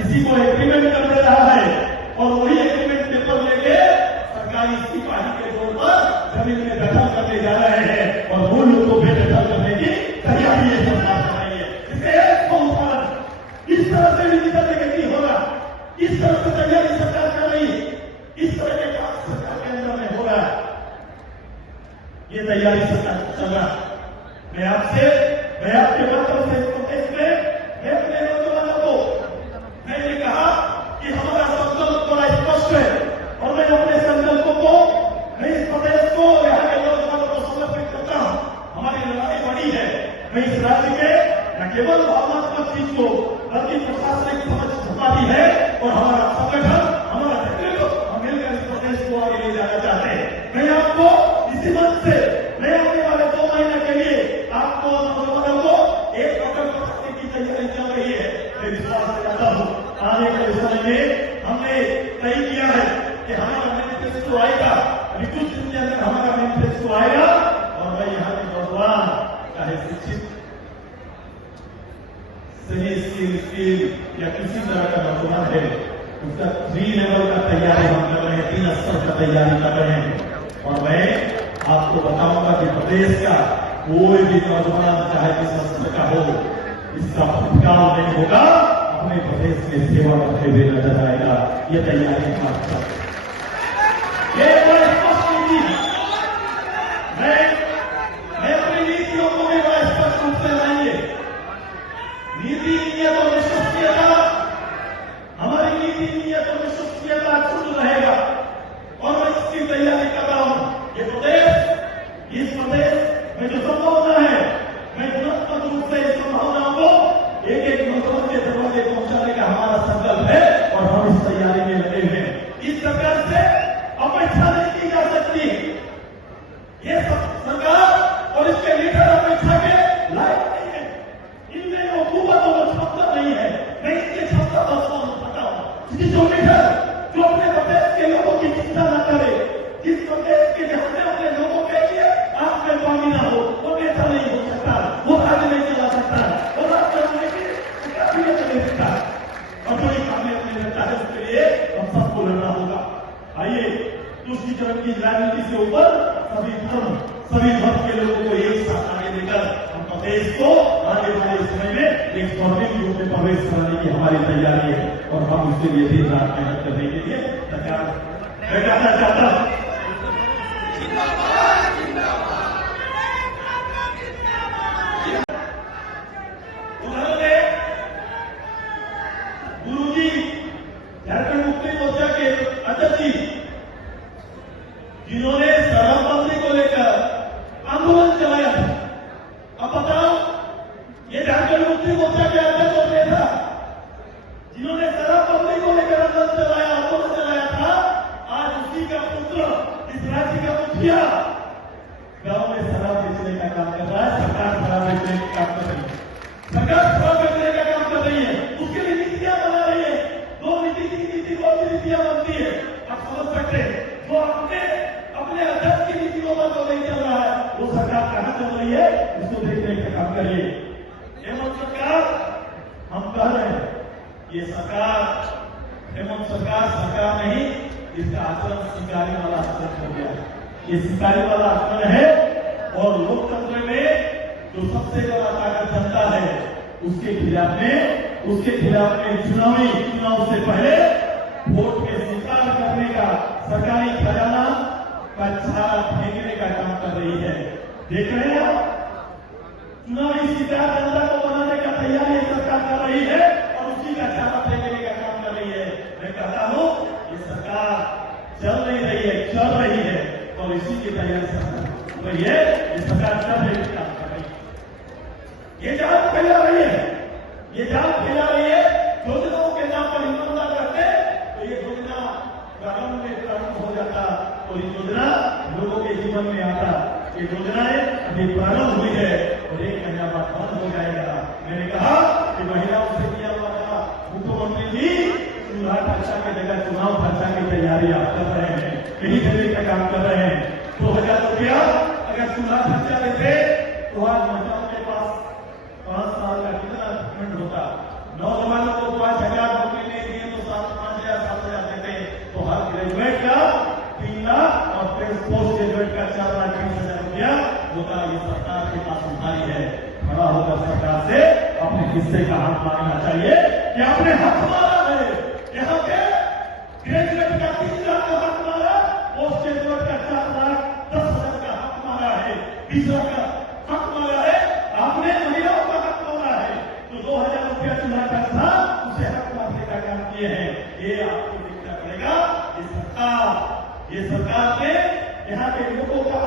किसी को एग्रीमेंट कर दे रहा है और वही एग्रीमेंट पेपर लेके सरकारी सिपाही के जोर पर जमीन में दखल करने जा रहे हैं और मूल्य को बेदखल करने की तैयारी ये सरकार कर रही है। इस तरह से डिजिटल नहीं होगा, इस तरह से तैयारी सरकार कर रही है, इस तरह के काम सरकार के अंदर में हो रहा है, ये तैयारी सरकार चल रहा है। मैं आपके माध्यम से इस प्रदेश में मैं अपने नौजवानों को मैंने कहा कि हमारा संकल्प बड़ा स्पष्ट है और मैं अपने संकल्पों को मैं इस प्रदेश को यहाँ के नौजवानों को समर्पित करता हूँ। हमारी लड़ाई बड़ी है। मैं इस राज्य के न केवल भावनात्मक चीज को बल्कि प्रशासनिक समझ छुपाती है और हमारा संगठन हमारा नेतृत्व हम मिलकर इस प्रदेश को आगे ले जाना चाहते हैं। मैं आपको इसी मंच से मैं आने वाले 2 महीने के लिए आपको नौजवानों को एक कदम बढ़ाने की तैयारी चल रही है। मैं विश्वास करता हूँ आने वाले समय में हमने तय किया है कि हमारा मैनिफेस्टो आएगा, अभी कुछ दिन के अंदर हमारा मैनिफेस्टो आएगा और मैं यहाँ के नौजवान चाहे शिक्षित सही स्किल या किसी तरह का नौजवान है उसका 3 लेवल का तैयारी हम कर रहे हैं, 3 स्तर का तैयारी कर रहे हैं। और मैं आपको बताऊंगा कि प्रदेश का कोई भी नौजवान चाहे किस स्तर का हो इसका फुटकार नहीं होगा, अपने प्रदेश में सेवा करते हुए नजर आएगा। ये तैयारी हमारा ये बड़ी स्पष्ट नीति है। मैं अपनी नीतियों को भी बड़ा स्पष्ट रूप से लाएंगे। नीति नीयत और विश्वसनीयता, हमारी नीति नीयत और विश्वसनीयता अक्षुण्ण रहेगा और मैं इसकी तैयारी कर रहा हूं। ये प्रदेश, इस प्रदेश में जो संभावना है, मैं गुणात्मक रूप से इस संभावनाओं को एक नौजवान के दरवाजे पहुंचाने का हमारा संकल्प है और हम इस तैयारी में लगे हुए हैं। इस सरकार से अपेक्षा नहीं की जा सकती। ये सरकार और इसके लीडर अपेक्षा के लायक नहीं है। इनमें वो कुवत और क्षमता नहीं है। मैं इसकी क्षमता को बताता हूं कि जो लीडर जो अपने प्रदेश के लोगों की चिंता न करे, जिस प्रदेश के जहां से अपने लोगों के लिए आंख में पानी ना हो, वो नेता नहीं हो सकता, वो आगे नहीं चला सकता और राष्ट्र चलाने की काबिलियत नहीं सकता। और जो ये काबिलियत नहीं रहता है उसके लिए हम सबको लड़ना होगा। आइए तुष्टिकरण की राजनीति से ऊपर सभी धर्म के लोगों को एक साथ आगे लेकर हम प्रदेश को आगे वाले समय में एक स्वर्णिम युग में प्रवेश कराने की हमारी तैयारी है और हम उसके लिए दिन रात मेहनत करने के लिए सरकार मैं कहना चाहता हूं। उन्होंने गुरु जी झारखंड मुक्ति मोर्चा के अध्यक्ष जी जिन्होंने शराबबंदी को लेकर आंदोलन चलाया था, अब बताओ ये झारखंड मुक्ति मोर्चा के अध्यक्ष और नेता जिन्होंने शराबबंदी को लेकर आंदोलन चलाया था, आज उसी का पुत्र इस राज्य का मुखिया गांव में शराब बेचने का काम कर रहा है। सरकार शराब बेचने का काम कर रही है, सरकार शराब बेचने का काम कर रही है, उसके लिए नीतियां बना रही है। 2 नीति 3 नीति कौन सी नीतियां बनती है आप समझ सकते हैं। जो अपने अध्यक्ष की नीतियों पर जो नहीं चल रहा है वो सरकार कहां चल रही है इसको देखने का काम करिए। हेमंत सरकार हम कह रहे हैं ये सरकार हेमंत सरकार नहीं, इसका आचरण शिकारी वाला आचरण हो गया। ये शिकारी वाला आचरण है और लोकतंत्र में जो सबसे बड़ा ताकत जनता है उसके खिलाफ में चुनाव से पहले वोट के स्वीकार करने का सरकारी खजाना का छाला फेंकने का काम कर रही है। देख रहे हैं आप, चुनावी शिकार जनता को बनाने का तैयारी सरकार कर रही है और उसी का छाला फेंकने का काम कर रही है। मैं कहता हूं ये सरकार चल नहीं रही है, चल रही है और इसी की तैयारी सरकार कर रही है। ये सरकार चल रही है, काम कर रही है। ये जाल फैला रही है, ये जाल फैला रही है। योजनाओं के नाम पर ईमानदार करते तो ये योजना प्रारंभ हो जाता और ये योजना लोगों के जीवन में आता। ये योजनाएं अभी प्रारंभ हुई है और 1 महीना बाद बंद हो जाएगा। मैंने कहा कि महिलाओं से किया हुआ था मुख्यमंत्री जी चूल्हा खर्चा की जगह चुनाव खर्चा की तैयारी आप कर रहे हैं, यही देने का काम कर रहे हैं। 2000 रुपया अगर चूल्हा खर्चा देते तो आज महिलाओं के पास 5 साल का कितना पेमेंट होता। नौजवानों को 5000 नौकरी हिस्से का हक मांगना चाहिए कि आपने हक मारा है। यहाँ के ग्रेजुएट का 3 लाख का हक मारा, पोस्ट ग्रेजुएट का 4,10,000 का हक मारा है, 20 लाख का हक मारा है। आपने महिलाओं का हक मारा है, तो 2,000 रुपया चुना का था, उसे हक मारने का काम किए हैं। ये आपको देखना पड़ेगा। ये सरकार ने यहाँ के लोगों का